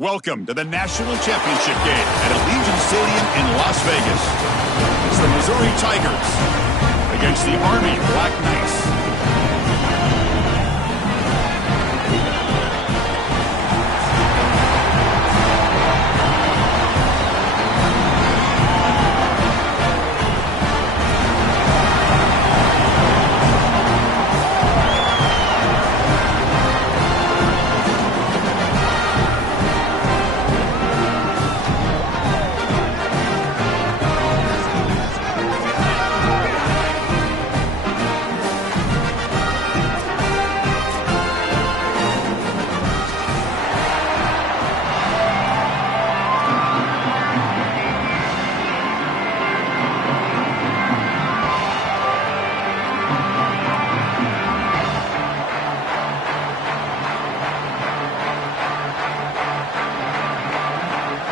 Welcome to the National Championship game at Allegiant Stadium in Las Vegas. It's the Missouri Tigers against the Army Black Knights.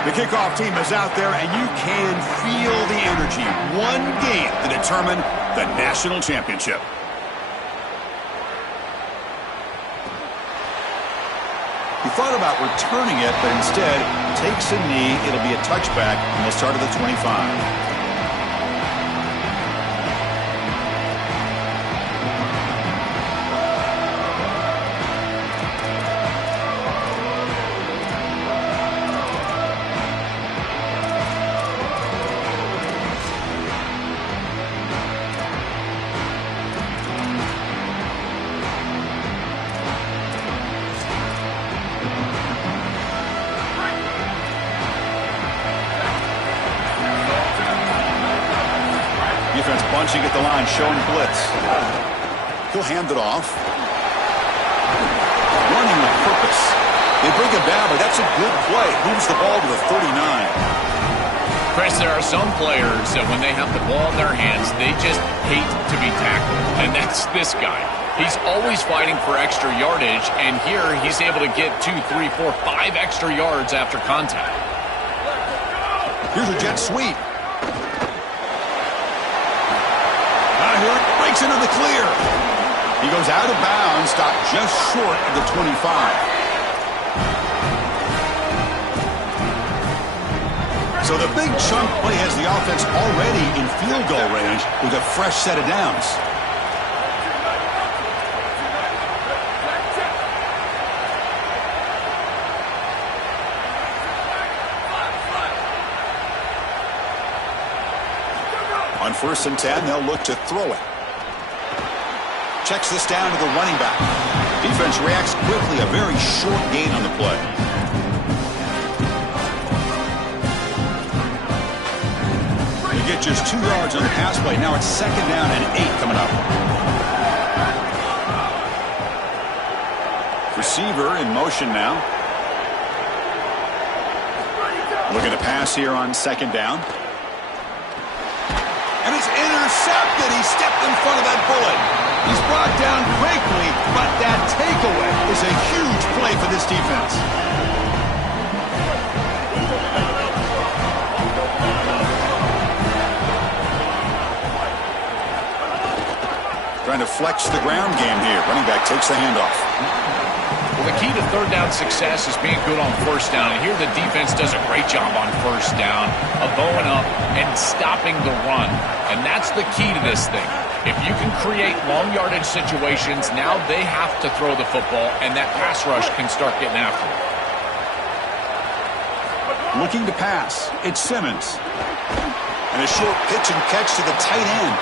The kickoff team is out there, and you can feel the energy. One game to determine the national championship. He thought about returning it, but instead takes a knee. It'll be a touchback, and they'll start at the 25. Defense bunching at the line, showing blitz. He'll hand it off. Running with purpose. They bring him down, but that's a good play. Moves the ball to the 39. Chris, there are some players that when they have the ball in their hands, they just hate to be tackled. And that's this guy. He's always fighting for extra yardage, and here he's able to get 2, 3, 4, 5 extra yards after contact. Here's a jet sweep. Here it breaks into the clear. He goes out of bounds, stopped just short of the 25. So the big chunk play has the offense already in field goal range with a fresh set of downs. On 1st and 10, they'll look to throw it. Checks this down to the running back. Defense reacts quickly, a very short gain on the play. get just 2 yards on the pass play. Now it's 2nd down and 8 coming up. Receiver in motion now. Looking to pass here on 2nd down. And it's intercepted. He stepped in front of that bullet. He's brought down quickly, but that takeaway is a huge play for this defense. Trying to flex the ground game here. Running back takes the handoff. Well, the key to 3rd down success is being good on 1st down. And here the defense does a great job on 1st down of bowing up and stopping the run. And that's the key to this thing. If you can create long yardage situations, now they have to throw the football, and that pass rush can start getting after it. Looking to pass. It's Simmons. And a short pitch and catch to the tight end.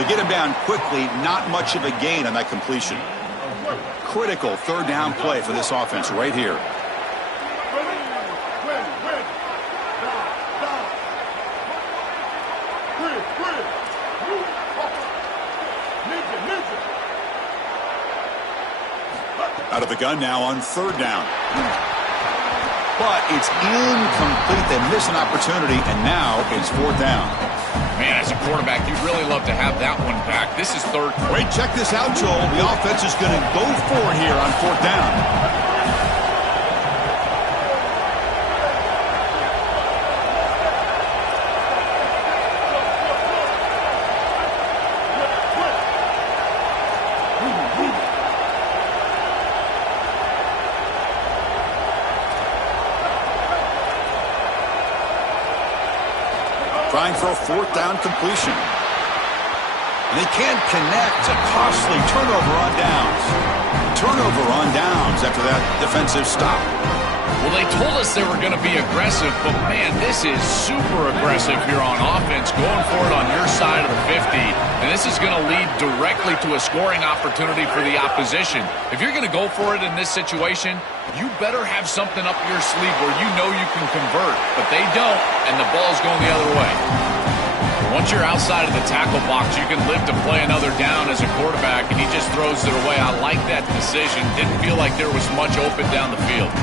To get him down quickly, not much of a gain on that completion. Critical 3rd down play for this offense right here. Out of the gun now on 3rd down. But it's incomplete. They miss an opportunity, and now it's 4th down. Man, as a quarterback, you'd really love to have that one back. This is 3rd. Wait, check this out, Joel. The offense is going to go for it here on 4th down. Trying for a 4th down completion. And they can't connect. A costly turnover on downs. Turnover on downs after that defensive stop. Well, they told us they were going to be aggressive, but man, this is super aggressive here on offense, going for it on your side of the 50. And this is going to lead directly to a scoring opportunity for the opposition. If you're going to go for it in this situation, you better have something up your sleeve where you know you can convert. But they don't, and the ball's going the other way. Once you're outside of the tackle box, you can live to play another down as a quarterback, and he just throws it away. I like that decision. Didn't feel like there was much open down the field.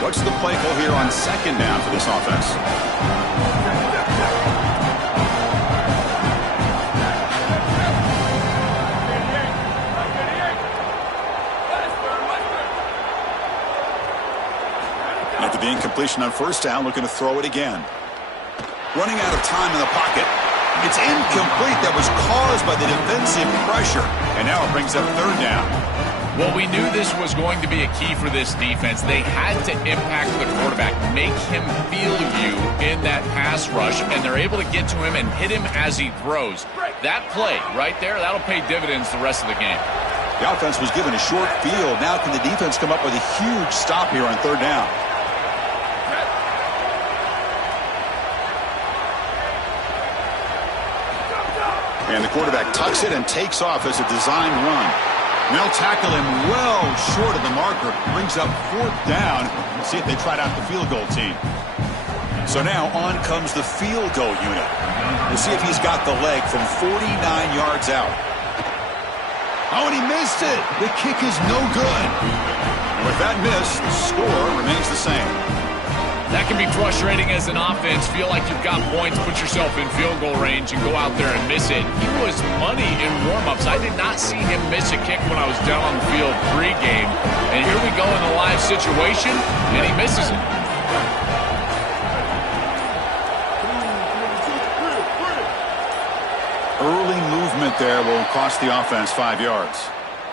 What's the play call here on 2nd down for this offense? After the incompletion on 1st down, looking to throw it again. Running out of time in the pocket. It's incomplete. That was caused by the defensive pressure. And now it brings up 3rd down. Well, we knew this was going to be a key for this defense. They had to impact the quarterback, make him feel you in that pass rush, and they're able to get to him and hit him as he throws. That play right there, that'll pay dividends the rest of the game. The offense was given a short field. Now can the defense come up with a huge stop here on 3rd down? And the quarterback tucks it and takes off as a design run. And they'll tackle him well short of the marker. Brings up 4th down. Let's see if they tried out the field goal team. So now on comes the field goal unit. We'll see if he's got the leg from 49 yards out. Oh, and he missed it. The kick is no good. And with that miss, the score remains the same. That can be frustrating as an offense. Feel like you've got points, put yourself in field goal range, and go out there and miss it. He was money in warm-ups. I did not see him miss a kick when I was down on the field pre-game. And here we go in the live situation, and he misses it. Early movement there will cost the offense 5 yards.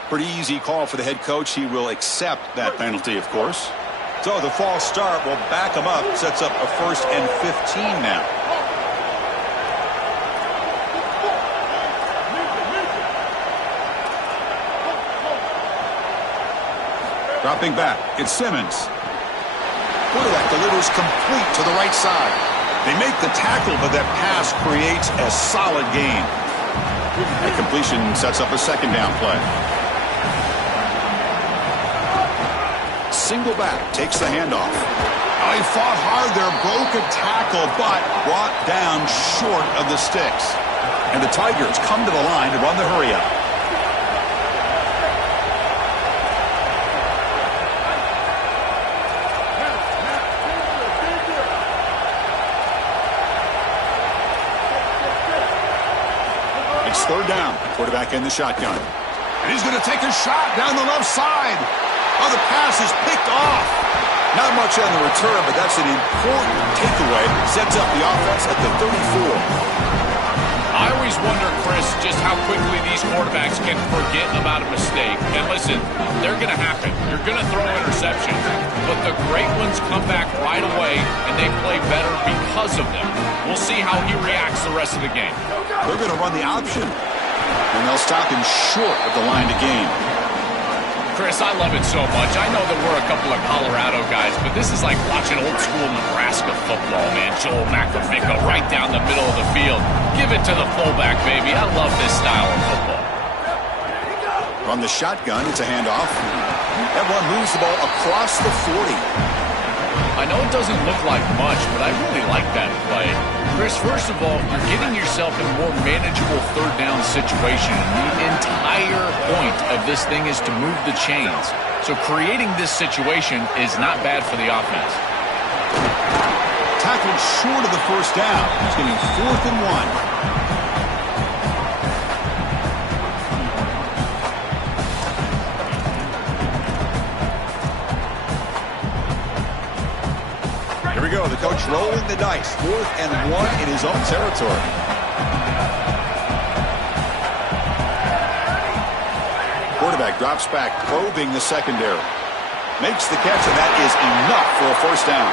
Pretty easy call for the head coach. He will accept that penalty, of course. So the false start will back him up. Sets up a 1st and 15 now. Dropping back. It's Simmons. Quarterback delivers complete to the right side. They make the tackle, but that pass creates a solid gain. The completion sets up a 2nd down play. Single back takes the handoff. Oh, he fought hard there, broke a tackle, but brought down short of the sticks. And the Tigers come to the line to run the hurry-up. It's third down. Quarterback in the shotgun. And he's going to take a shot down the left side. Oh, the pass is picked off. Not much on the return, but that's an important takeaway. Sets up the offense at the 34. I always wonder, Chris, just how quickly these quarterbacks can forget about a mistake. And listen, they're going to happen. You're going to throw interceptions. But the great ones come back right away, and they play better because of them. We'll see how he reacts the rest of the game. They're going to run the option. And they'll stop him short of the line to gain. Chris, I love it so much. I know that we're a couple of Colorado guys, but this is like watching old-school Nebraska football, man. Joel McAfee right down the middle of the field. Give it to the fullback, baby. I love this style of football. From the shotgun, it's a handoff. Everyone moves the ball across the 40. I know it doesn't look like much, but I really like that play. Chris, first of all, you're getting yourself in a more manageable third down situation. The entire point of this thing is to move the chains. So creating this situation is not bad for the offense. Tackled short of the first down. He's getting 4th and 1. Here we go, the coach rolling the dice. 4th and 1 in his own territory. Quarterback drops back, probing the secondary. Makes the catch, and that is enough for a first down.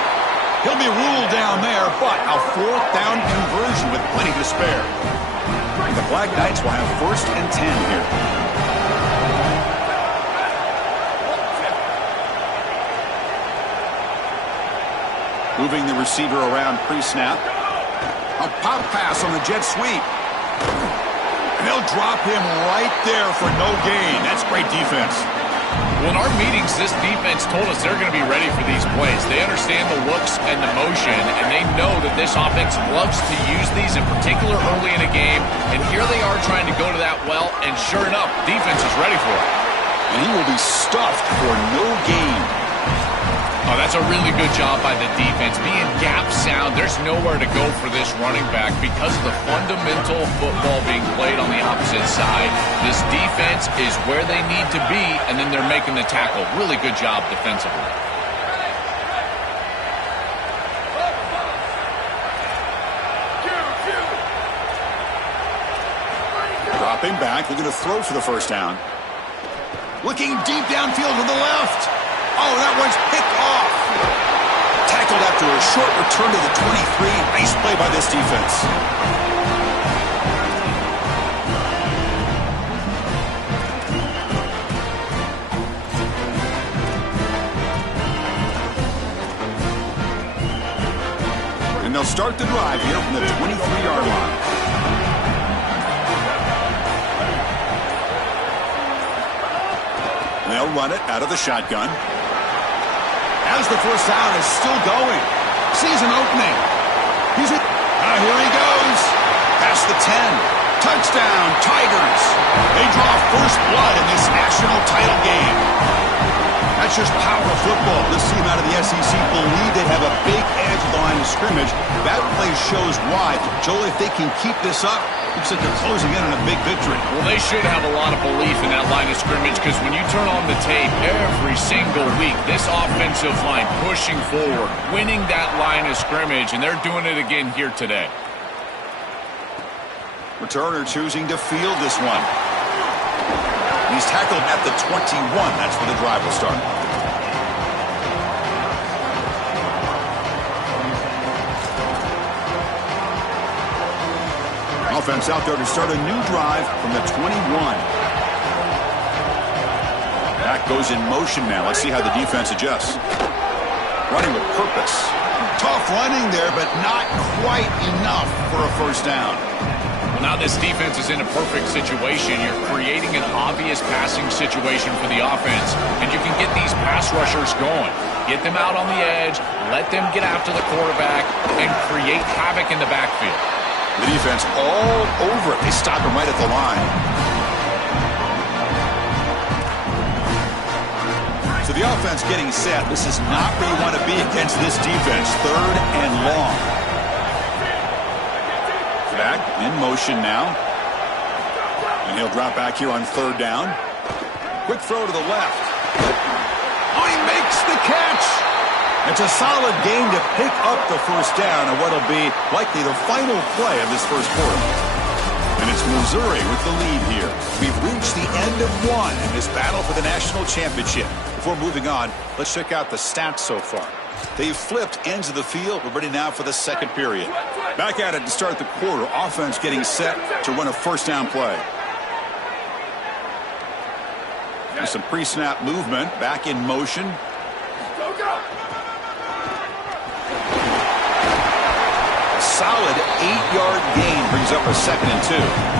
He'll be ruled down there, but a 4th down conversion with plenty to spare. The Black Knights will have 1st and 10 here. Moving the receiver around pre-snap. A pop pass on the jet sweep. And they'll drop him right there for no gain. That's great defense. Well, in our meetings, this defense told us they're going to be ready for these plays. They understand the looks and the motion, and they know that this offense loves to use these, in particular early in a game. And here they are trying to go to that well, and sure enough, defense is ready for it. And he will be stuffed for no gain. Oh, that's a really good job by the defense. Being gap sound, there's nowhere to go for this running back because of the fundamental football being played on the opposite side. This defense is where they need to be, and then they're making the tackle. Really good job defensively. Dropping back, looking to throw for the first down. Looking deep downfield to the left. Oh, that one's picked off. Tackled after a short return to the 23. Nice play by this defense. And they'll start the drive here from the 23-yard line. They'll run it out of the shotgun. As the first down is still going. Sees an opening. He's it. Here he goes. Past the 10. Touchdown, Tigers. They draw first blood in this national title game. That's just power of football. This team out of the SEC believe they have a big edge at the line of scrimmage. That play shows why. Joel, if they can keep this up, looks like they're closing in on a big victory. Well, they should have a lot of belief in that line of scrimmage because when you turn on the tape every single week, this offensive line pushing forward, winning that line of scrimmage, and they're doing it again here today. Returner choosing to field this one. He's tackled at the 21. That's where the drive will start. Offense out there to start a new drive from the 21. Back goes in motion now. Let's see how the defense adjusts. Running with purpose. Tough running there, but not quite enough for a first down. Well, now this defense is in a perfect situation. You're creating an obvious passing situation for the offense, and you can get these pass rushers going. Get them out on the edge, let them get after the quarterback, and create havoc in the backfield. The defense all over it. They stop him right at the line. So the offense getting set. This is not where you want to be against this defense. 3rd and long. Back in motion now. And he'll drop back here on 3rd down. Quick throw to the left. Oh, he makes the catch. It's a solid game to pick up the first down on what will be likely the final play of this first quarter. And it's Missouri with the lead here. We've reached the end of one in this battle for the national championship. Before moving on, let's check out the stats so far. They've flipped ends of the field. We're ready now for the second period. Back at it to start the quarter. Offense getting set to run a first down play. There's some pre-snap movement. Back in motion. A solid 8-yard gain brings up a 2nd and 2.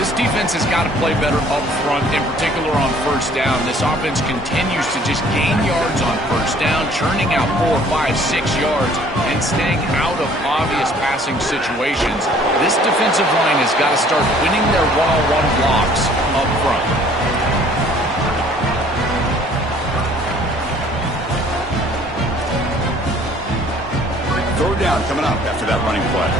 This defense has got to play better up front, in particular on first down. This offense continues to just gain yards on first down, churning out 4, 5, 6 yards, and staying out of obvious passing situations. This defensive line has got to start winning their one-on-one blocks up front. 3rd down coming up after that running play.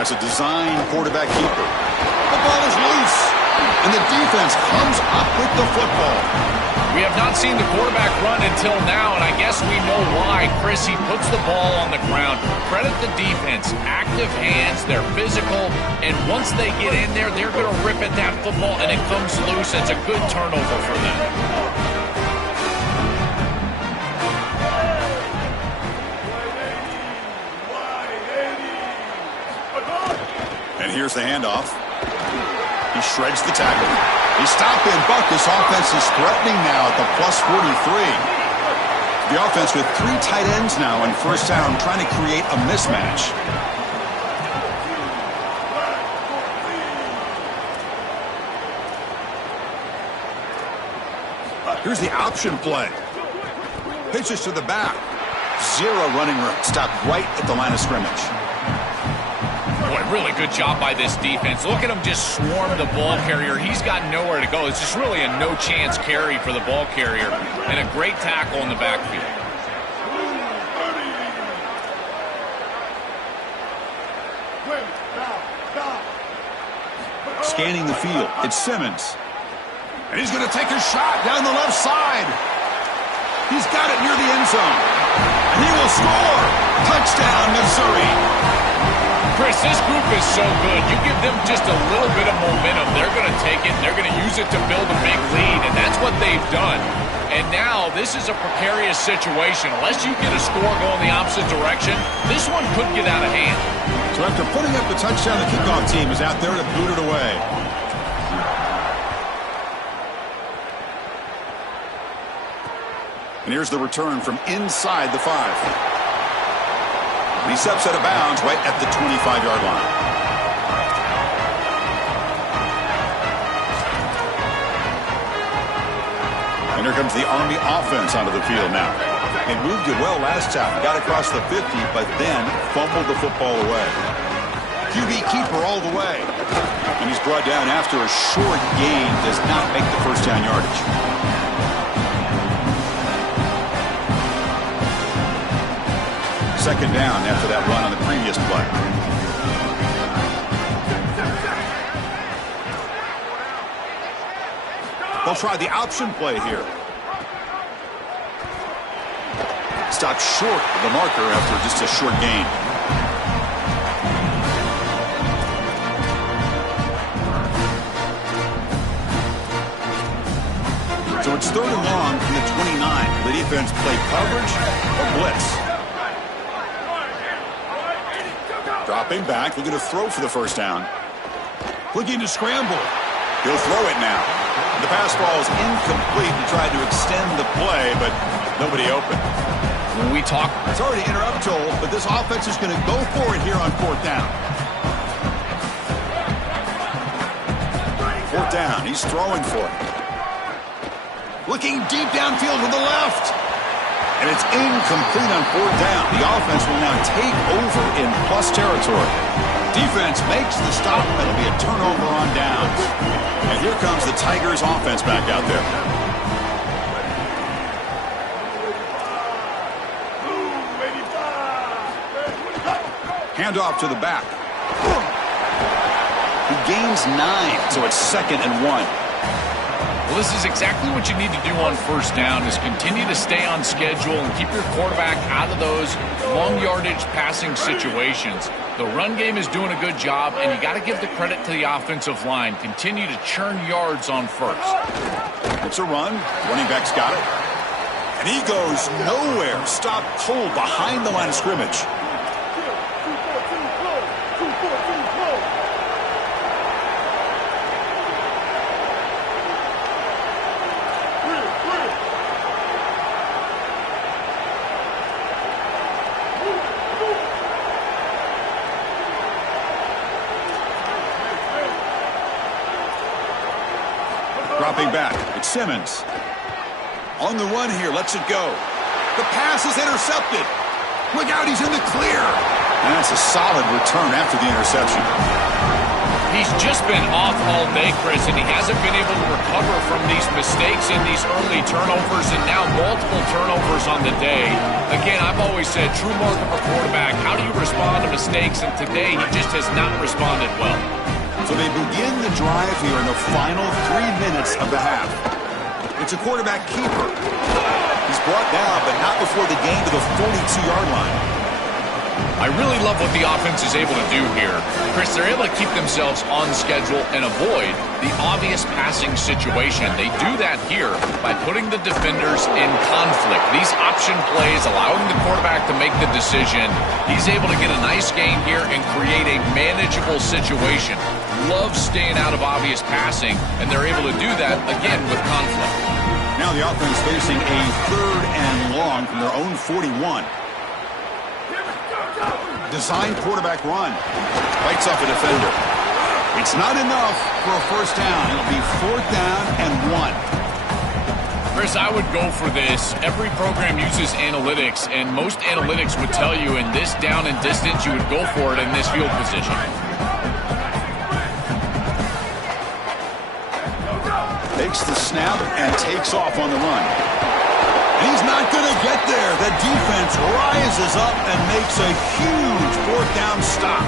That's a design quarterback keeper. The ball is loose, and the defense comes up with the football. We have not seen the quarterback run until now, and I guess we know why. Chris, he puts the ball on the ground. Credit the defense. Active hands, they're physical, and once they get in there, they're going to rip at that football, and it comes loose. It's a good turnover for them. And here's the handoff. He shreds the tackle. He stopped in buck. This offense is threatening now at the +43. The offense with 3 tight ends now on first down, trying to create a mismatch. Here's the option play. Pitches to the back. 0 running room. Stopped right at the line of scrimmage. Boy, really good job by this defense. Look at him just swarm the ball carrier. He's got nowhere to go. It's just really a no-chance carry for the ball carrier, and a great tackle in the backfield. Scanning the field. It's Simmons. And he's going to take a shot down the left side. He's got it near the end zone. And he will score. Touchdown, Missouri. Chris, this group is so good. You give them just a little bit of momentum, they're going to take it, and they're going to use it to build a big lead, and that's what they've done. And now this is a precarious situation. Unless you get a score going the opposite direction, this one could get out of hand. So after putting up the touchdown, the kickoff team is out there to boot it away. And here's the return from inside the 5. He steps out of bounds right at the 25-yard line. And here comes the Army offense onto the field now. They moved it well last time. Got across the 50, but then fumbled the football away. QB keeper all the way. And he's brought down after a short gain. Does not make the first down yardage. Second down after that run on the previous play. They'll try the option play here. Stopped short of the marker after just a short gain. So it's 3rd and long from the 29. The defense play coverage or blitz. Dropping back, looking to throw for the first down. Looking to scramble. He'll throw it now. The pass ball is incomplete. He tried to extend the play, but nobody open. when we talk. Sorry to interrupt, Joel, but this offense is going to go for it here on 4th down. 4th down, he's throwing for it. Looking deep downfield to the left. And it's incomplete on 4th down. The offense will now take over in plus territory. Defense makes the stop. That'll be a turnover on downs. And here comes the Tigers offense back out there. Handoff to the back. He gains 9, so it's 2nd and 1. Well, this is exactly what you need to do on 1st down, is continue to stay on schedule and keep your quarterback out of those long yardage passing situations. The run game is doing a good job, and you got to give the credit to the offensive line. Continue to churn yards on 1st. It's a run. Running back's got it. And he goes nowhere. Stopped cold behind the line of scrimmage. Dropping back, it's Simmons. On the run here, lets it go. The pass is intercepted. Look out, he's in the clear. And that's a solid return after the interception. He's just been off all day, Chris, and he hasn't been able to recover from these mistakes and these early turnovers, and now multiple turnovers on the day. Again, I've always said, true mark of a quarterback, how do you respond to mistakes? And today, he just has not responded well. So they begin the drive here in the final 3 minutes of the half. It's a quarterback keeper. He's brought down, but not before the gain to the 42-yard line. I really love what the offense is able to do here. Chris, they're able to keep themselves on schedule and avoid the obvious passing situation. They do that here by putting the defenders in conflict. These option plays, allowing the quarterback to make the decision. He's able to get a nice gain here and create a manageable situation. Love staying out of obvious passing, and they're able to do that, again, with conflict. Now the offense facing a 3rd and long from their own 41. Design quarterback run. Bites off a defender. It's not enough for a 1st down. It'll be 4th down and 1. Chris, I would go for this. Every program uses analytics, and most analytics would tell you in this down and distance, you would go for it in this field position. Takes the snap and takes off on the run. He's not going to get there. The defense rises up and makes a huge 4th down stop.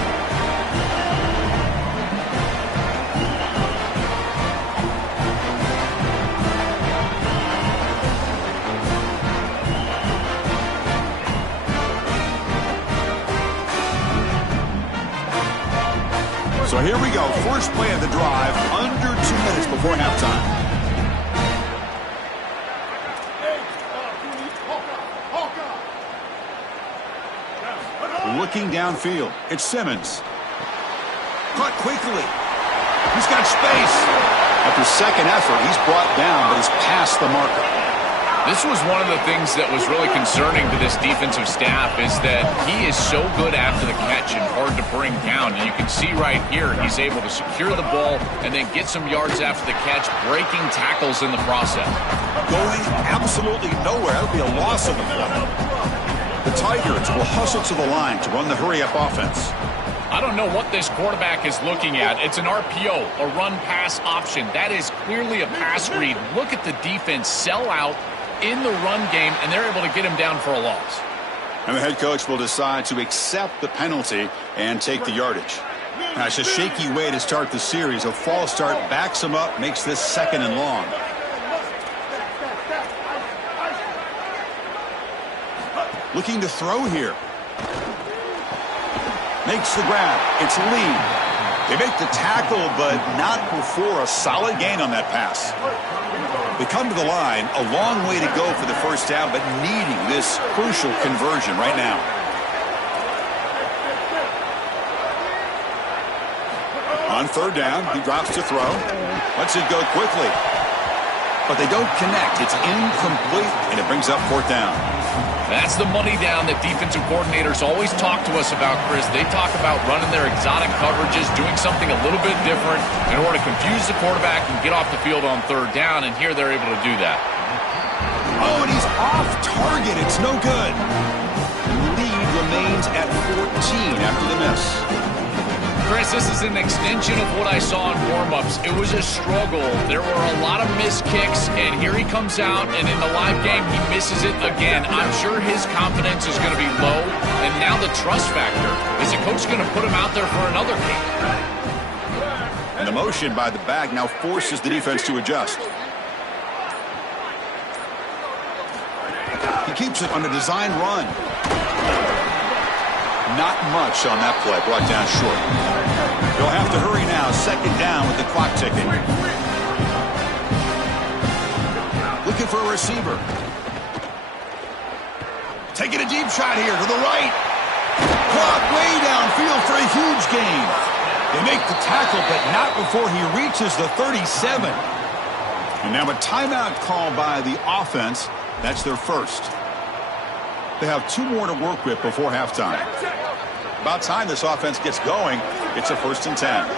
So here we go. First play of the drive, under 2 minutes before halftime. Looking downfield, it's Simmons. Caught quickly. He's got space. After second effort, he's brought down, but he's past the marker. This was one of the things that was really concerning to this defensive staff, is that he is so good after the catch and hard to bring down. And you can see right here, he's able to secure the ball and then get some yards after the catch, breaking tackles in the process. Going absolutely nowhere. That would be a loss of the play. The Tigers will hustle to the line to run the hurry-up offense. I don't know what this quarterback is looking at. It's an RPO, a run-pass option. That is clearly a pass read. Look at the defense sell out in the run game, and they're able to get him down for a loss. And the head coach will decide to accept the penalty and take the yardage. Now, it's a shaky way to start the series. A false start backs him up, makes this 2nd and long. Looking to throw here. Makes the grab. It's Lee. They make the tackle, but not before a solid gain on that pass. They come to the line, a long way to go for the 1st down, but needing this crucial conversion right now. On 3rd down, he drops to throw. Lets it go quickly. But they don't connect. It's incomplete, and it brings up 4th down. That's the money down that defensive coordinators always talk to us about, Chris. They talk about running their exotic coverages, doing something a little bit different in order to confuse the quarterback and get off the field on third down, and here they're able to do that. Oh, and he's off target. It's no good. And the lead remains at 14 after the miss. Chris, this is an extension of what I saw in warm-ups. It was a struggle. There were a lot of missed kicks, and here he comes out, and in the live game, he misses it again. I'm sure his confidence is going to be low, and now the trust factor. Is the coach going to put him out there for another kick? And the motion by the back now forces the defense to adjust. He keeps it on a design run. Not much on that play, brought down short. They'll have to hurry now, second down with the clock ticking. Looking for a receiver. Taking a deep shot here to the right. Clock way downfield for a huge gain. They make the tackle, but not before he reaches the 37. And now a timeout call by the offense. That's their first. They have 2 more to work with before halftime. About time this offense gets going. It's a 1st and 10.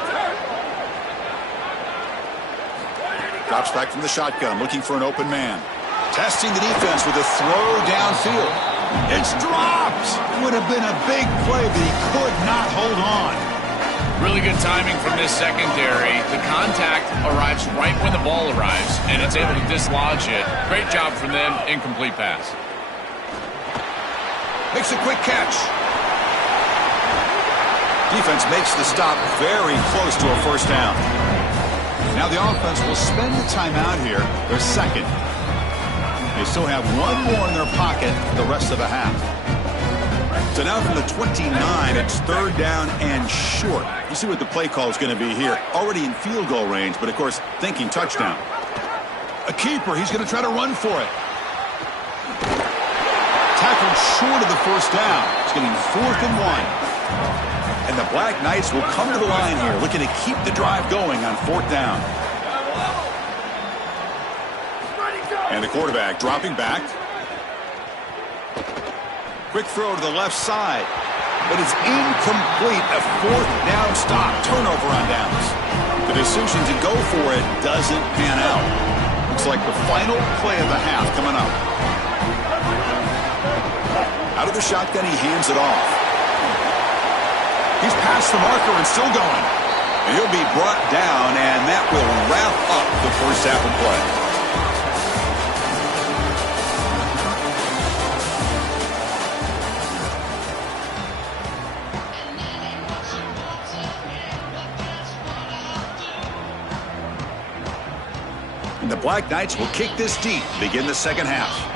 Drops back from the shotgun, looking for an open man. Testing the defense with a throw downfield. It's dropped. Would have been a big play, but he could not hold on. Really good timing from this secondary. The contact arrives right when the ball arrives, and it's able to dislodge it. Great job from them. Incomplete pass. Makes a quick catch. Defense makes the stop very close to a 1st down. Now the offense will spend the timeout here. Their second. They still have 1 more in their pocket for the rest of the half. So now from the 29, it's 3rd down and short. You see what the play call is going to be here. Already in field goal range, but of course thinking touchdown. A keeper. He's going to try to run for it. Tackled short of the 1st down. It's going to be 4th and 1. And the Black Knights will come to the line here, looking to keep the drive going on 4th down. And the quarterback dropping back. Quick throw to the left side. But it's incomplete. A 4th down stop. Turnover on downs. The decision to go for it doesn't pan out. Looks like the final play of the half coming up. Out of the shotgun, he hands it off. He's past the marker and still going. And he'll be brought down, and that will wrap up the 1st half of play. And the Black Knights will kick this deep to begin the 2nd half.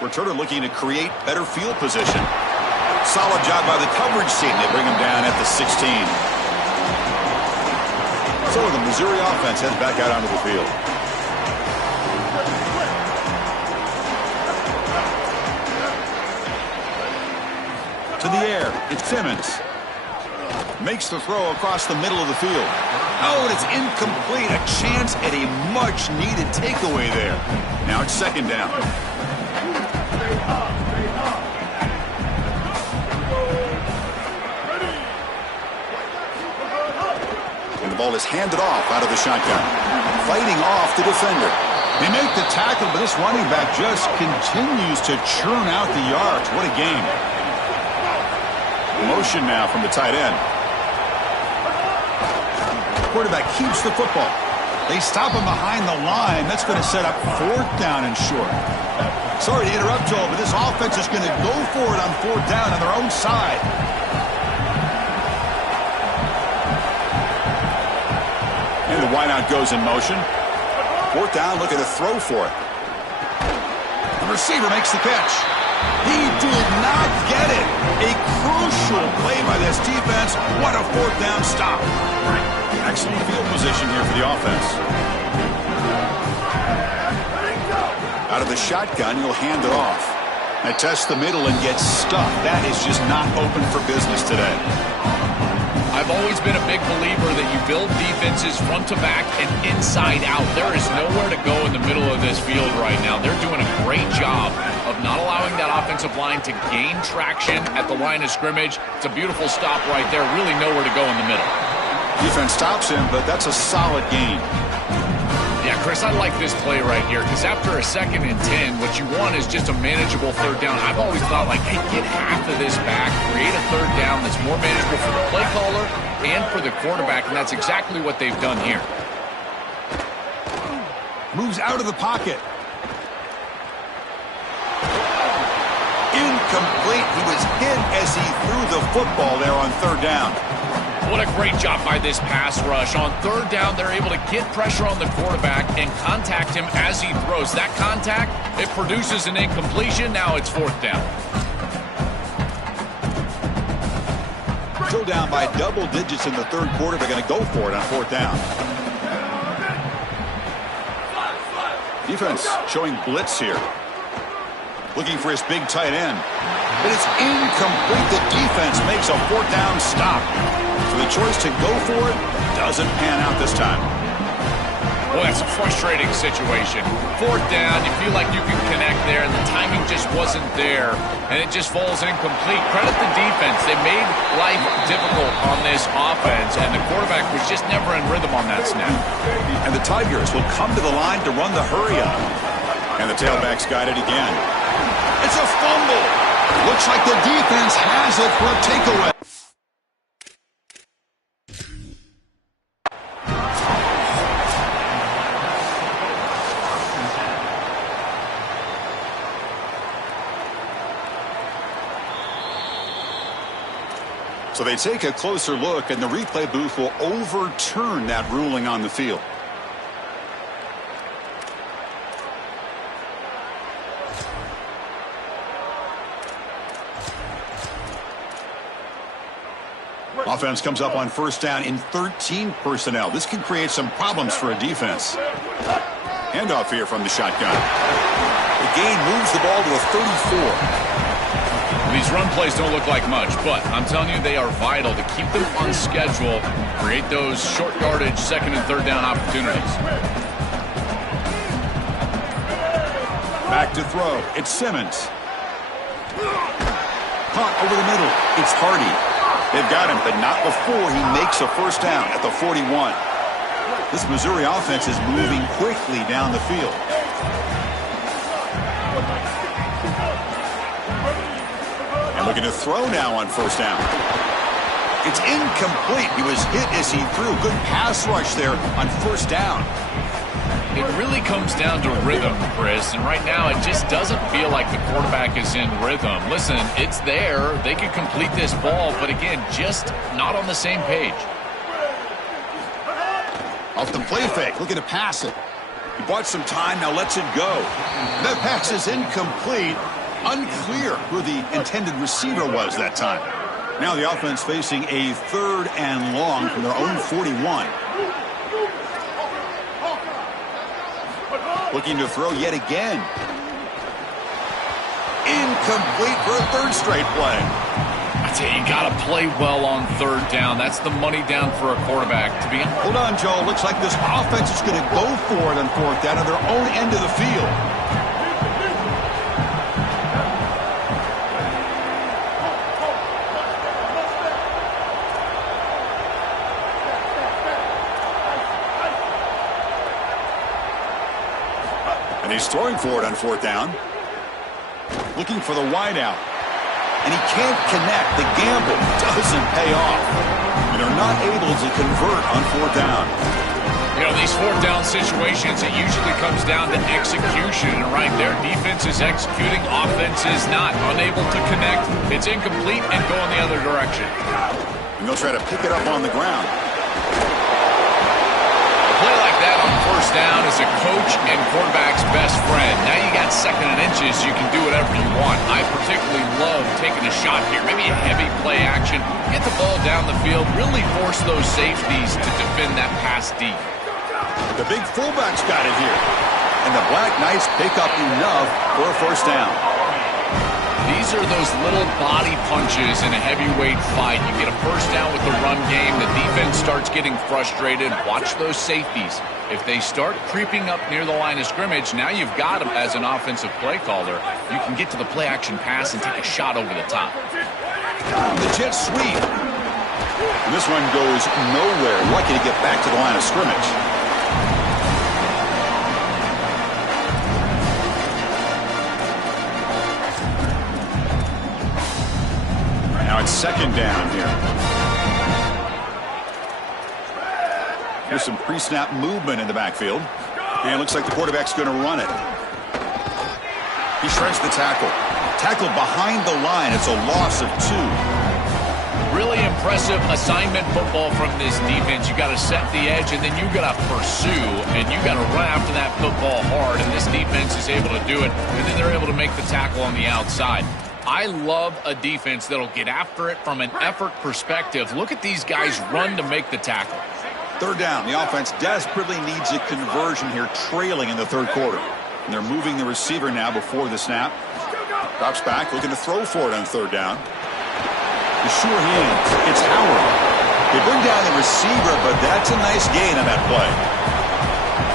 Returner looking to create better field position. Solid job by the coverage team. They bring him down at the 16. So the Missouri offense heads back out onto the field. To the air, it's Simmons. Makes the throw across the middle of the field. Oh, and it's incomplete. A chance at a much-needed takeaway there. Now it's 2nd down. And the ball is handed off out of the shotgun. Fighting off the defender. They make the tackle, but this running back just continues to churn out the yards. What a game. Motion now from the tight end. Quarterback keeps the football. They stop him behind the line. That's going to set up 4th down and short. Sorry to interrupt, Joel, but this offense is going to go for it on 4th down on their own side. And the wideout goes in motion. 4th down, looking to throw for it. The receiver makes the catch. He did not get it. A crucial play by this defense. What a 4th down stop. Excellent field position here for the offense. Out of the shotgun, he'll hand it off. Now test the middle and get stuck. That is just not open for business today. I I've always been a big believer that you build defenses front to back and inside out. There is nowhere to go in the middle of this field right now. They're doing a great job of not allowing that offensive line to gain traction at the line of scrimmage. It's a beautiful stop right there. Really nowhere to go in the middle. Defense stops him, but that's a solid gain. Yeah, Chris, I like this play right here because after a 2nd and 10, what you want is just a manageable 3rd down. I've always thought, like, hey, get half of this back, create a 3rd down that's more manageable for the play caller and for the quarterback, and that's exactly what they've done here. Moves out of the pocket. Incomplete. He was hit as he threw the football there on 3rd down. What a great job by this pass rush. On 3rd down, they're able to get pressure on the quarterback and contact him as he throws. That contact, it produces an incompletion. Now it's 4th down. Still down by double digits in the 3rd quarter. They're going to go for it on 4th down. Defense showing blitz here. Looking for his big tight end. But it's incomplete. The defense makes a 4th down stop. So the choice to go for it doesn't pan out this time. Well, that's a frustrating situation. 4th down, you feel like you can connect there, and the timing just wasn't there, and it just falls incomplete. Credit the defense. They made life difficult on this offense, and the quarterback was just never in rhythm on that snap. And the Tigers will come to the line to run the hurry up. And the tailback's got it again. It's a fumble. Looks like the defense has it for a takeaway. So they take a closer look, and the replay booth will overturn that ruling on the field. Offense comes up on 1st down in 13 personnel. This can create some problems for a defense. Handoff here from the shotgun. The gain moves the ball to a 34. These run plays don't look like much, but I'm telling you, they are vital to keep them on schedule, create those short yardage 2nd and 3rd down opportunities. Back to throw. It's Simmons. Caught over the middle. It's Hardy. They've got him, but not before he makes a 1st down at the 41. This Missouri offense is moving quickly down the field. And looking to throw now on 1st down. It's incomplete. He was hit as he threw. Good pass rush there on 1st down. It really comes down to rhythm, Chris, and right now it just doesn't feel like the quarterback is in rhythm. Listen, it's there. They could complete this ball, but again, just not on the same page. Off the play fake, looking to pass it. He bought some time, now lets it go. That pass is incomplete. Unclear who the intended receiver was that time. Now the offense facing a 3rd and long from their own 41. Looking to throw yet again. Incomplete for a 3rd straight play. I tell you, you got to play well on 3rd down. That's the money down for a quarterback. To be. Hold on, Joe. Looks like this offense is going to go for it on 4th down at their own end of the field. And he's throwing for it on 4th down. Looking for the wideout. And he can't connect. The gamble doesn't pay off. And they're not able to convert on 4th down. You know, these 4th down situations, it usually comes down to execution. And right there, defense is executing, offense is not. Unable to connect. It's incomplete and go in the other direction. And they'll try to pick it up on the ground. Play like that on 1st down is a coach and quarterback's best friend. Now you got 2nd and inches, you can do whatever you want. I particularly love taking a shot here, maybe a heavy play action, get the ball down the field, really force those safeties to defend that pass deep. The big fullback's got it here. And the Black Knights pick up enough for a 1st down. These are those little body punches in a heavyweight fight. You get a first down with the run game. The defense starts getting frustrated. Watch those safeties. If they start creeping up near the line of scrimmage, now you've got them as an offensive play caller. You can get to the play-action pass and take a shot over the top. The jet sweep. And this one goes nowhere. Lucky to get back to the line of scrimmage. Now it's second down here. Here's some pre-snap movement in the backfield. And it looks like the quarterback's going to run it. He shreds the tackle. Tackled behind the line. It's a loss of 2. Really impressive assignment football from this defense. You got to set the edge, and then you got to pursue, and you got to run after that football hard. And this defense is able to do it, and then they're able to make the tackle on the outside. I love a defense that'll get after it from an effort perspective. Look at these guys run to make the tackle. Third down. The offense desperately needs a conversion here, trailing in the third quarter. And they're moving the receiver now before the snap. Drops back, looking to throw for it on third down. The sure hands. It's Howard. They bring down the receiver, but that's a nice gain on that play.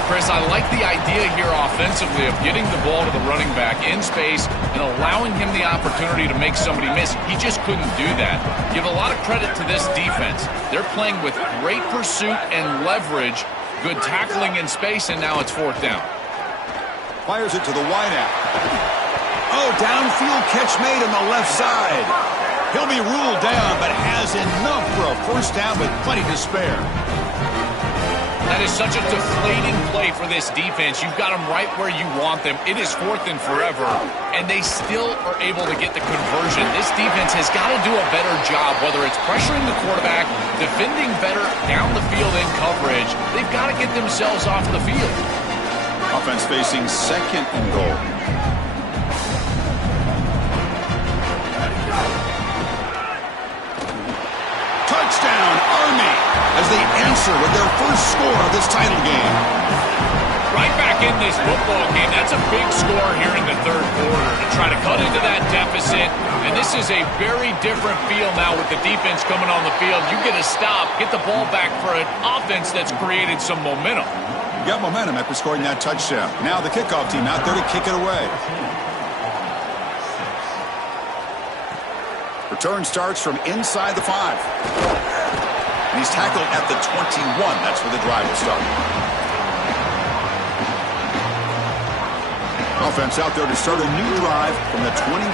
Chris, I like the idea here offensively of getting the ball to the running back in space and allowing him the opportunity to make somebody miss. He just couldn't do that. Give a lot of credit to this defense. They're playing with great pursuit and leverage, good tackling in space, and now it's fourth down. Fires it to the wideout. Oh, downfield catch made on the left side. He'll be ruled down, but has enough for a first down with plenty to spare. That is such a deflating play for this defense. You've got them right where you want them. It is fourth and forever, and they still are able to get the conversion. This defense has got to do a better job, whether it's pressuring the quarterback, defending better down the field in coverage. They've got to get themselves off the field. Offense facing second and goal. Touchdown, Army, as they answer with their first score of this title game. Right back in this football game. That's a big score here in the third quarter to try to cut into that deficit. And this is a very different feel now with the defense coming on the field. You get a stop, get the ball back for an offense that's created some momentum. You got momentum after scoring that touchdown. Now the kickoff team out there to kick it away. Return starts from inside the 5. And he's tackled at the 21. That's where the drive will start. Offense out there to start a new drive from the 21.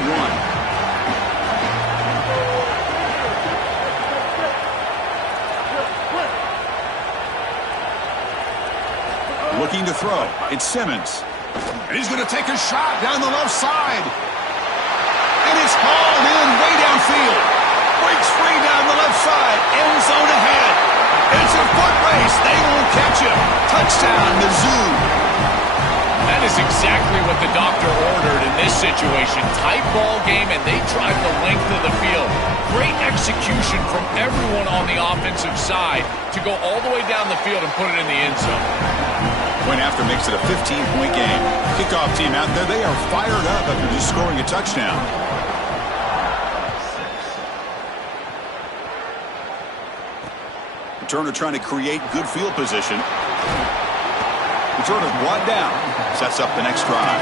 Looking to throw. It's Simmons. And he's going to take a shot down the left side. And it's hauled in way downfield. Breaks free down the left side. End zone ahead. It's a foot race. They won't catch him. Touchdown, Mizzou. That is exactly what the doctor ordered in this situation. Tight ball game, and they drive the length of the field. Great execution from everyone on the offensive side to go all the way down the field and put it in the end zone. Point after makes it a 15-point game. Kickoff team out there, they are fired up after just scoring a touchdown. Returner trying to create good field position. Returner brought down. Sets up the next drive.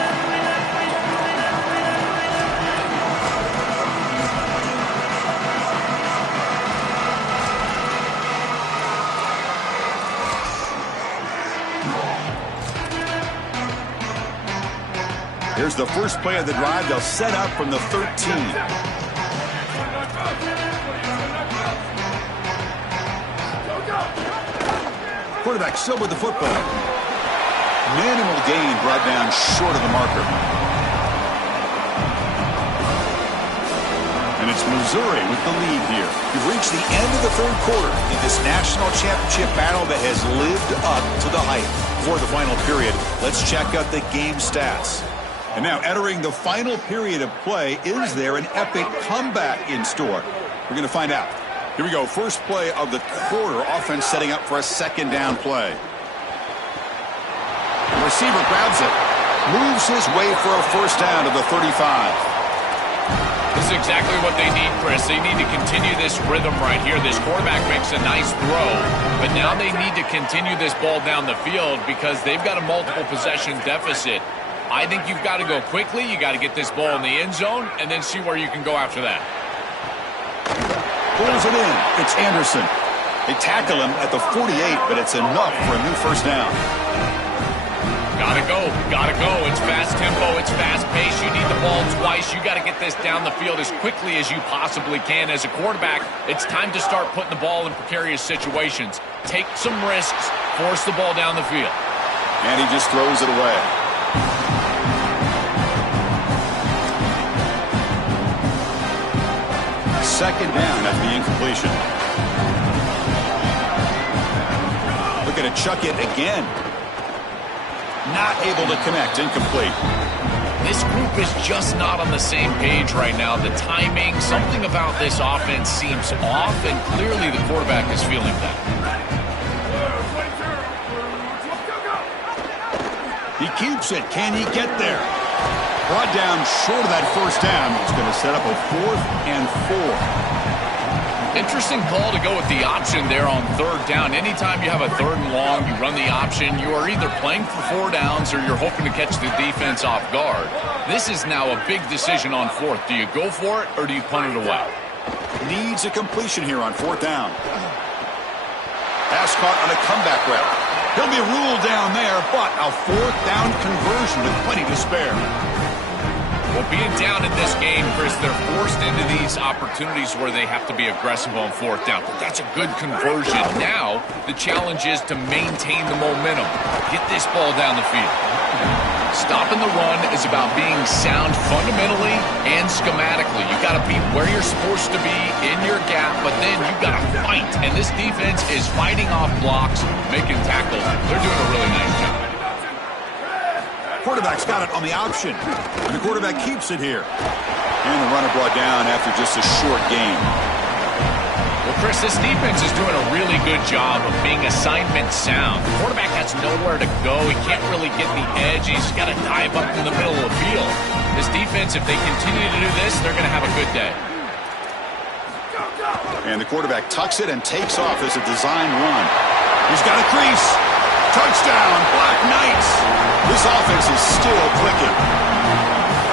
Here's the first play of the drive. They'll set up from the 13. Quarterback still with the football. Minimal gain brought down short of the marker. And it's Missouri with the lead here. We've reached the end of the third quarter in this national championship battle that has lived up to the hype. Before the final period, let's check out the game stats. And now entering the final period of play, is there an epic comeback in store? We're going to find out. Here we go. First play of the quarter. Offense setting up for a second down play. The receiver grabs it. Moves his way for a first down to the 35. is exactly what they need, Chris. They need to continue this rhythm right here. This quarterback makes a nice throw, but now they need to continue this ball down the field because they've got a multiple possession deficit. I think you've got to go quickly. You got to get this ball in the end zone and then see where you can go after that. Pulls it in. It's Anderson. They tackle him at the 48, but it's enough for a new first down. Gotta go. Gotta go. It's fast tempo. It's fast pace. You need the ball twice. You got to get this down the field as quickly as you possibly can. As a quarterback, it's time to start putting the ball in precarious situations. Take some risks. Force the ball down the field. And he just throws it away. Second down after the incompletion. Looking to chuck it again. Not able to connect. Incomplete. This group is just not on the same page right now. The timing, something about this offense seems off, and clearly the quarterback is feeling that. He keeps it. Can he get there? Brought down short of that first down. It's going to set up a 4th and 4. Interesting call to go with the option there on third down. Anytime you have a third and long, you run the option, you are either playing for 4 downs or you're hoping to catch the defense off guard. This is now a big decision on 4th. Do you go for it or do you punt it away? Needs a completion here on 4th down. Pass caught on a comeback route. He'll be ruled down there, but a 4th down conversion with plenty to spare. Well, being down in this game, Chris, they're forced into these opportunities where they have to be aggressive on 4th down. But that's a good conversion. Now, the challenge is to maintain the momentum. Get this ball down the field. Stopping the run is about being sound fundamentally and schematically. You got to be where you're supposed to be in your gap, but then you got to fight. And this defense is fighting off blocks, making tackles. They're doing a really nice job. Quarterback's got it on the option, and the quarterback keeps it here. And the runner brought down after just a short gain. Well, Chris, this defense is doing a really good job of being assignment sound. The quarterback has nowhere to go. He can't really get the edge. He's got to dive up in the middle of the field. This defense, if they continue to do this, they're going to have a good day. And the quarterback tucks it and takes off as a design run. He's got a crease. Touchdown, Black Knights. This offense is still clicking.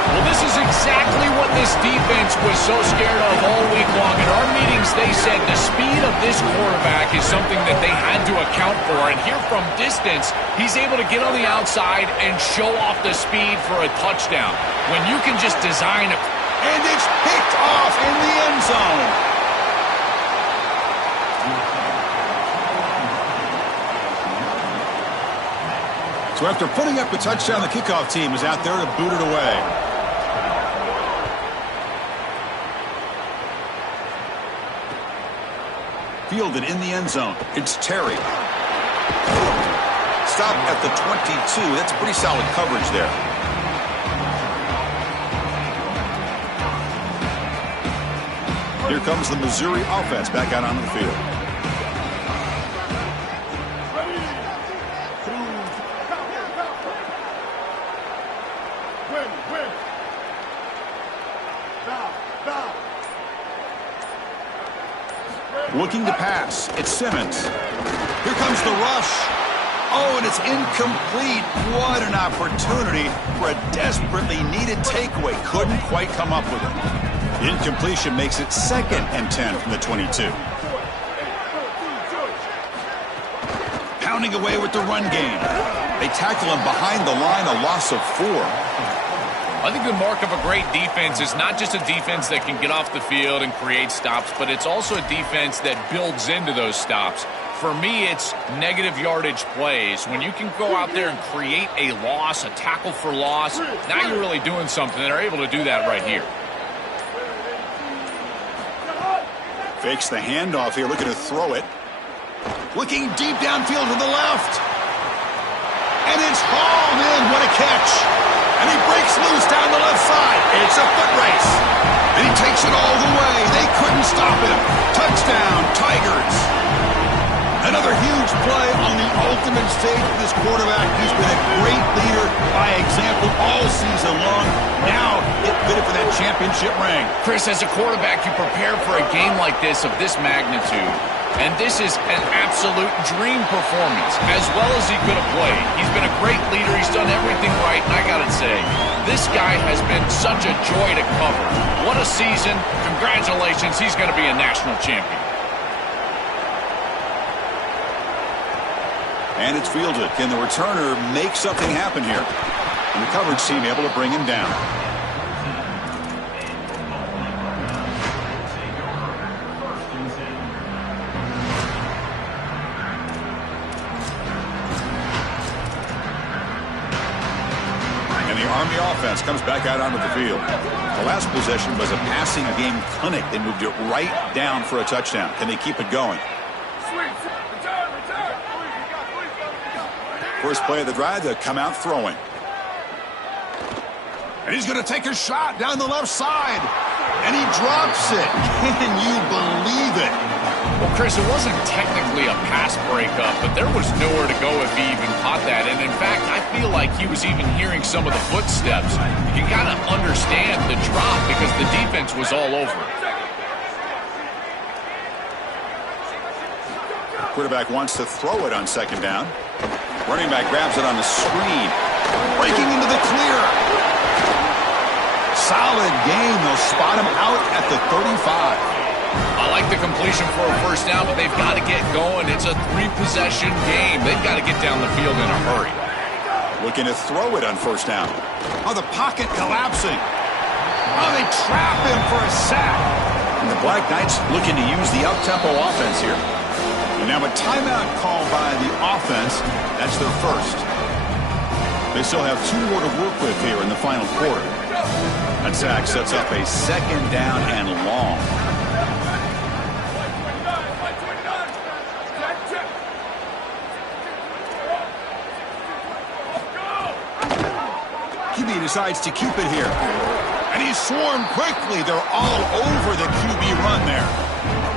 Well, this is exactly what this defense was so scared of all week long. In our meetings, they said the speed of this quarterback is something that they had to account for. And here from distance, he's able to get on the outside and show off the speed for a touchdown. When you can just design a... And it's picked off in the end zone. So after putting up a touchdown, the kickoff team is out there to boot it away. Fielded in the end zone. It's Terry. Stop at the 22. That's pretty solid coverage there. Here comes the Missouri offense back out onto the field. Looking to pass. It's Simmons. Here comes the rush. Oh, and it's incomplete. What an opportunity for a desperately needed takeaway. Couldn't quite come up with it. The incompletion makes it 2nd and 10 from the 22. Pounding away with the run game. They tackle him behind the line, a loss of 4. I think the mark of a great defense is not just a defense that can get off the field and create stops, but it's also a defense that builds into those stops. For me, it's negative yardage plays. When you can go out there and create a loss, a tackle for loss, now you're really doing something. They're able to do that right here. Fakes the handoff here, looking to throw it. Looking deep downfield to the left. And it's hauled in. What a catch. And he breaks loose down the left side. It's a foot race. And he takes it all the way. They couldn't stop him. Touchdown, Tigers. Another huge play on the ultimate stage for this quarterback. He's been a great leader by example all season long. Now it fitted for that championship ring. Chris, as a quarterback, you prepare for a game like this of this magnitude. And this is an absolute dream performance, as well as he could have played. He's been a great leader. He's done everything right. And I got to say, this guy has been such a joy to cover. What a season. Congratulations. He's going to be a national champion. And it's fielded. Can the returner make something happen here? And the coverage team able to bring him down. And the Army offense comes back out onto the field. The last possession was a passing game clinic. They moved it right down for a touchdown. Can they keep it going? First play of the drive, they'll come out throwing. And he's going to take a shot down the left side. And he drops it. Can you believe it? Well, Chris, it wasn't technically a pass breakup, but there was nowhere to go if he even caught that. And, in fact, I feel like he was even hearing some of the footsteps. You got to understand the drop because the defense was all over it. Quarterback wants to throw it on second down. Running back grabs it on the screen. Breaking into the clear. Solid game. They'll spot him out at the 35. I like the completion for a first down, but they've got to get going. It's a three-possession game. They've got to get down the field in a hurry. Looking to throw it on first down. Oh, the pocket collapsing. Oh, they trap him for a sack. And the Black Knights looking to use the up-tempo offense here. And now a timeout call by the offense. That's their first. They still have 2 more to work with here in the final quarter. That sack sets up a second down and long. QB decides to keep it here. And he's swarmed quickly. They're all over the QB run there.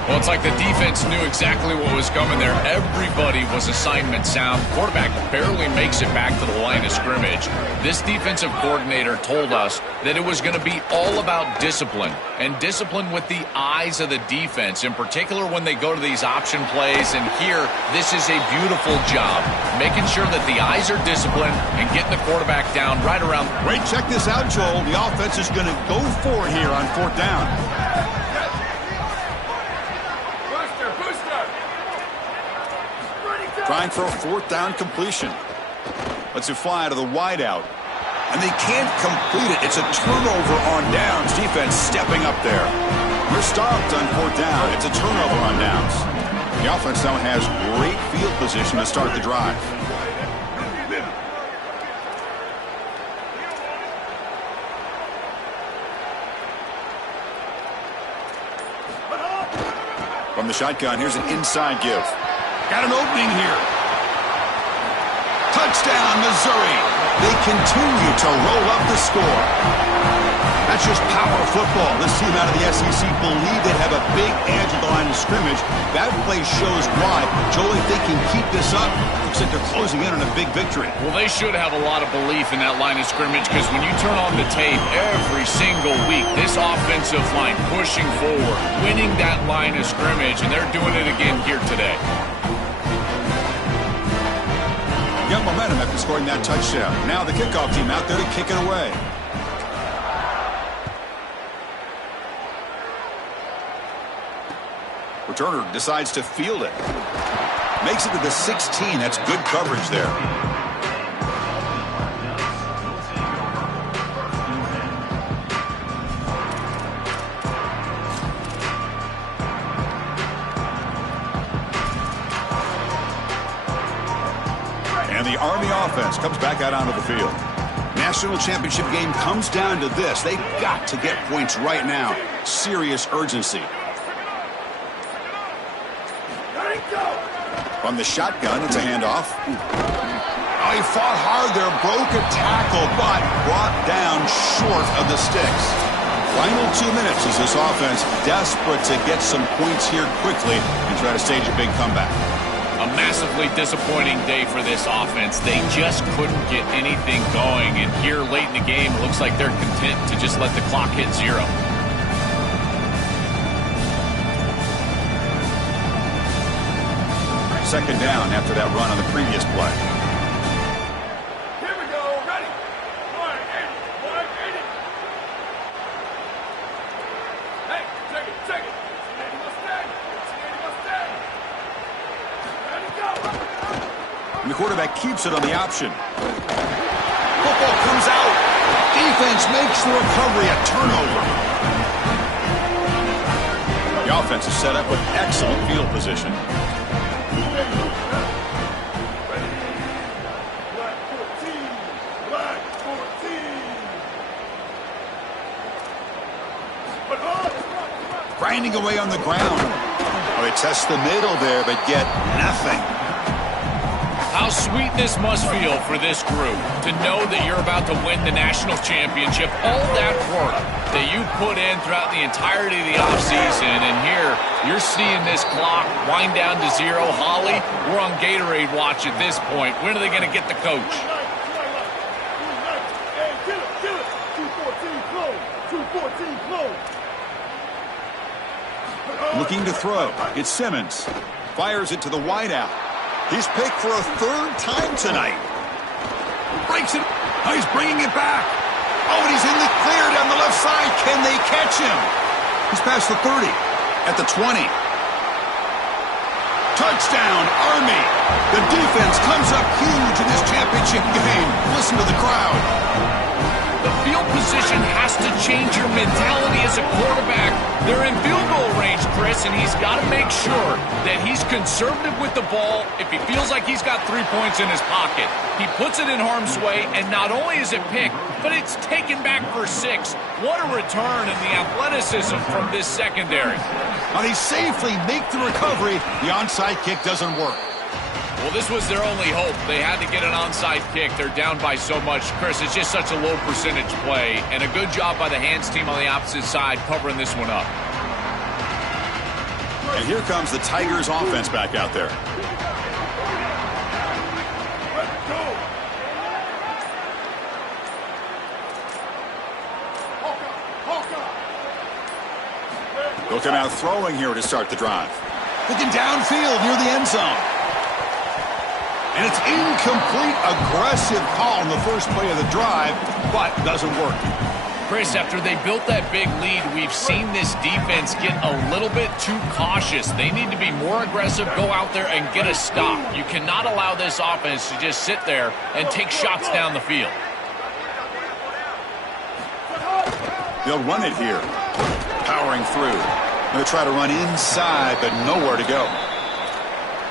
Well, it's like the defense knew exactly what was coming there. Everybody was assignment sound. Quarterback barely makes it back to the line of scrimmage. This defensive coordinator told us that it was going to be all about discipline, and discipline with the eyes of the defense, in particular when they go to these option plays. And here, this is a beautiful job, making sure that the eyes are disciplined and getting the quarterback down right around. Great, check this out, Joel. The offense is going to go for it here on fourth down. Trying for a fourth down completion. Lets it fly to the wideout. And they can't complete it. It's a turnover on downs. Defense stepping up there. They're stopped on fourth down. It's a turnover on downs. The offense now has great field position to start the drive. From the shotgun, here's an inside give. Got an opening here. Touchdown, Missouri. They continue to roll up the score. That's just power football. This team out of the SEC believe they have a big edge at the line of scrimmage. That play shows why. Joel, if they can keep this up, looks like they're closing in on a big victory. Well, they should have a lot of belief in that line of scrimmage, because when you turn on the tape every single week, this offensive line pushing forward, winning that line of scrimmage, and they're doing it again here today. Got momentum after scoring that touchdown. Now the kickoff team out there to kick it away. Returner decides to field it. Makes it to the 16. That's good coverage there. And the Army offense comes back out onto the field. National championship game comes down to this. They've got to get points right now. Serious urgency. From the shotgun, it's a handoff. Oh, he fought hard there, broke a tackle, but brought down short of the sticks. Final 2 minutes as this offense desperate to get some points here quickly and try to stage a big comeback. A massively disappointing day for this offense. They just couldn't get anything going. And here late in the game, it looks like they're content to just let the clock hit 0. Second down after that run on the previous play. Here we go. Ready. 180. 180. Hey, take it. Take it. Cincinnati must stay. Cincinnati must stay. Ready, go. And the quarterback keeps it on the option. Football comes out. Defense makes the recovery a turnover. The offense is set up with excellent field position. Grinding away on the ground. Oh, they test the middle there, but get nothing. How sweet this must feel for this group to know that you're about to win the national championship. All that work that you put in throughout the entirety of the offseason, and here you're seeing this clock wind down to 0. Holly, we're on Gatorade watch at this point. When are they going to get the coach? 214 close. 214 close. Looking to throw. It's Simmons. Fires it to the wideout. He's picked for a 3rd time tonight. Breaks it. Oh, he's bringing it back. Oh, and he's in the clear down the left side. Can they catch him? He's past the 30. At the 20. Touchdown, Army. The defense comes up huge in this championship game. Listen to the crowd. The field position has to change your mentality as a quarterback. They're in field goal range, Chris, and he's got to make sure that he's conservative with the ball. If he feels like he's got 3 points in his pocket, he puts it in harm's way, and not only is it picked, but it's taken back for 6. What a return in the athleticism from this secondary. Now they safely make the recovery. The onside kick doesn't work. Well, this was their only hope. They had to get an onside kick. They're down by so much. Chris, it's just such a low percentage play, and a good job by the hands team on the opposite side covering this one up. And here comes the Tigers offense back out there. They'll come out throwing here to start the drive. Looking downfield near the end zone. And it's incomplete, aggressive call in the first play of the drive, but doesn't work. Chris, after they built that big lead, we've seen this defense get a little bit too cautious. They need to be more aggressive, go out there and get a stop. You cannot allow this offense to just sit there and take shots down the field. They'll run it here. Powering through. They'll try to run inside, but nowhere to go.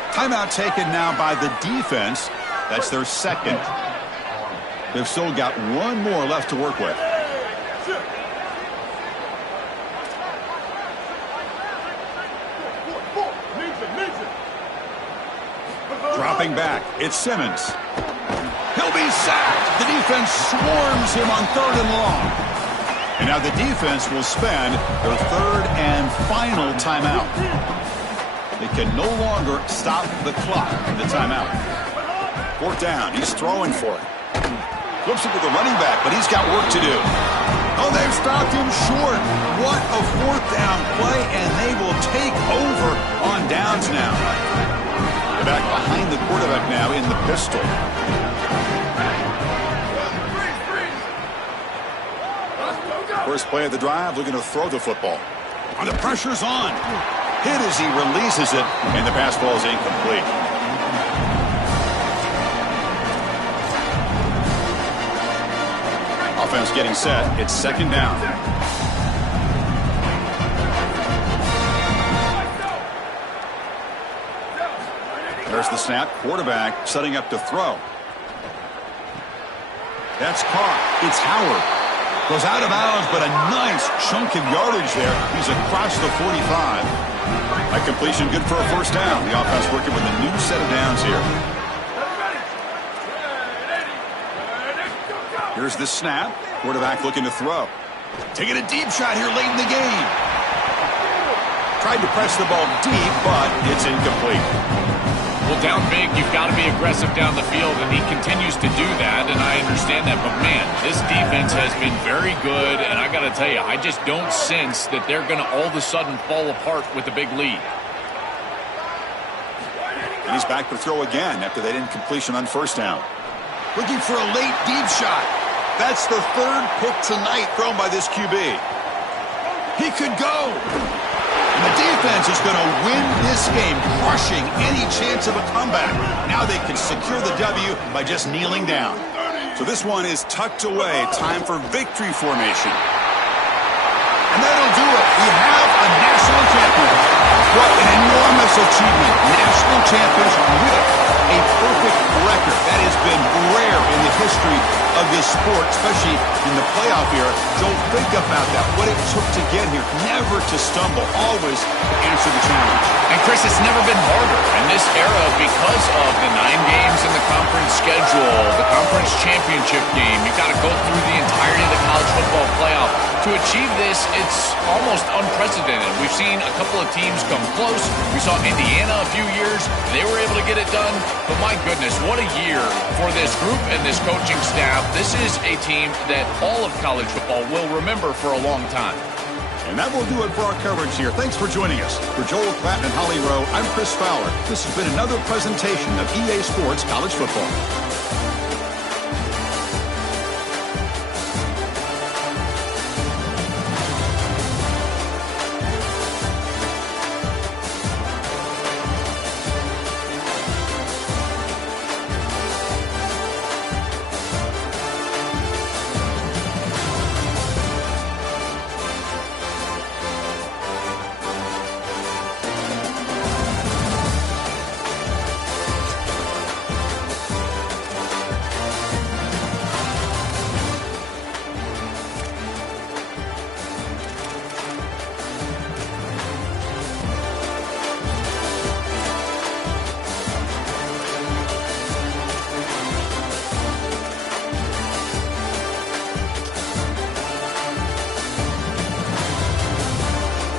Timeout taken now by the defense. That's their 2nd. They've still got 1 more left to work with. Dropping back, it's Simmons. He'll be sacked. The defense swarms him on 3rd and long. And now the defense will spend their 3rd and final timeout. They can no longer stop the clock in the timeout. 4th down. He's throwing for it. Flips it to the running back, but he's got work to do. Oh, they've stopped him short. What a 4th down play, and they will take over on downs now. They're back behind the quarterback now in the pistol. First play of the drive, looking to throw the football. And the pressure's on. Hit as he releases it, and the pass ball is incomplete. Offense getting set. It's 2nd down. There's the snap. Quarterback setting up to throw. That's caught. It's Howard. Goes out of bounds, but a nice chunk of yardage there. He's across the 45. That completion good for a 1st down. The offense working with a new set of downs here. Here's the snap. Quarterback looking to throw. Taking a deep shot here late in the game. Tried to press the ball deep, but it's incomplete. Well, down big, you've got to be aggressive down the field, and he continues to do that, and I understand that. But, man, this defense has been very good, and I got to tell you, I just don't sense that they're going to all of a sudden fall apart with a big lead. And he's back to throw again after that incompletion on first down. Looking for a late deep shot. That's the third pick tonight thrown by this QB. He could go. And the defense is going to win this game, crushing any chance of a comeback. Now they can secure the W by just kneeling down. So this one is tucked away. Time for victory formation. And that'll do it. We have a national champion. What an enormous achievement. National champions with a perfect record. That has been rare in the history of this sport, especially in the playoff era. Don't think about that, what it took to get here. Never to stumble, always to answer the challenge. And, Chris, it's never been harder in this era because of the 9 games in the conference schedule, the conference championship game. You've got to go through the entirety of the college football playoff. To achieve this, it's almost unprecedented. We've seen a couple of teams come close. We saw Indiana a few years. They were able to get it done. But my goodness, what a year for this group and this coaching staff. This is a team that all of college football will remember for a long time. And that will do it for our coverage here. Thanks for joining us. For Joel Klatt and Holly Rowe, I'm Chris Fowler. This has been another presentation of EA Sports College Football.